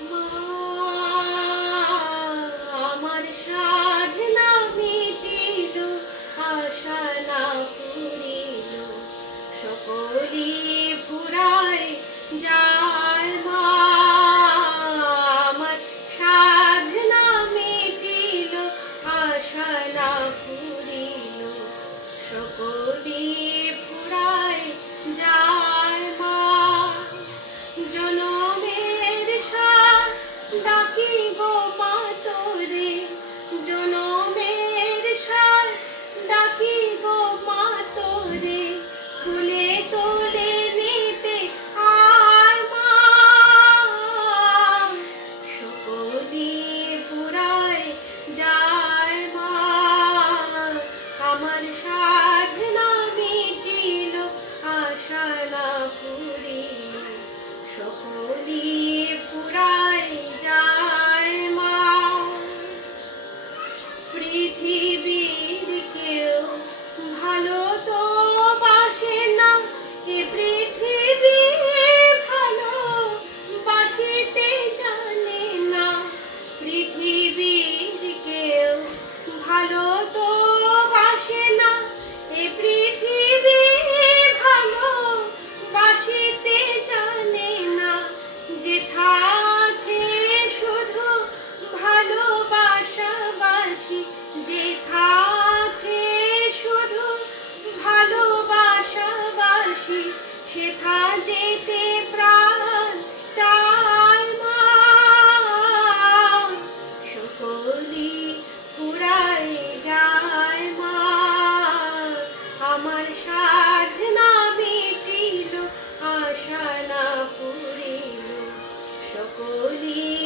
মা সকলি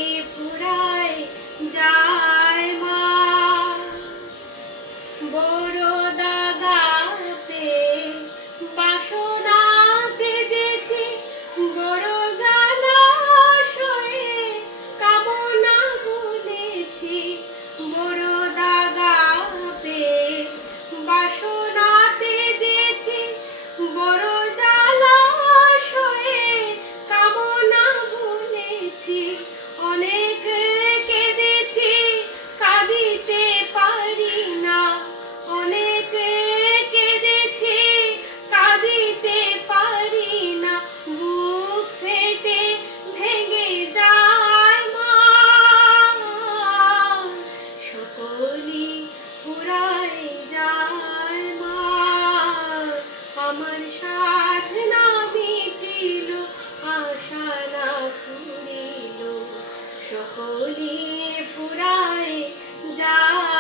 কলি ফুরাই যায় মা আমার সাধনা বিপিল আশা না ফুরিল। সকলি ফুরাই যায়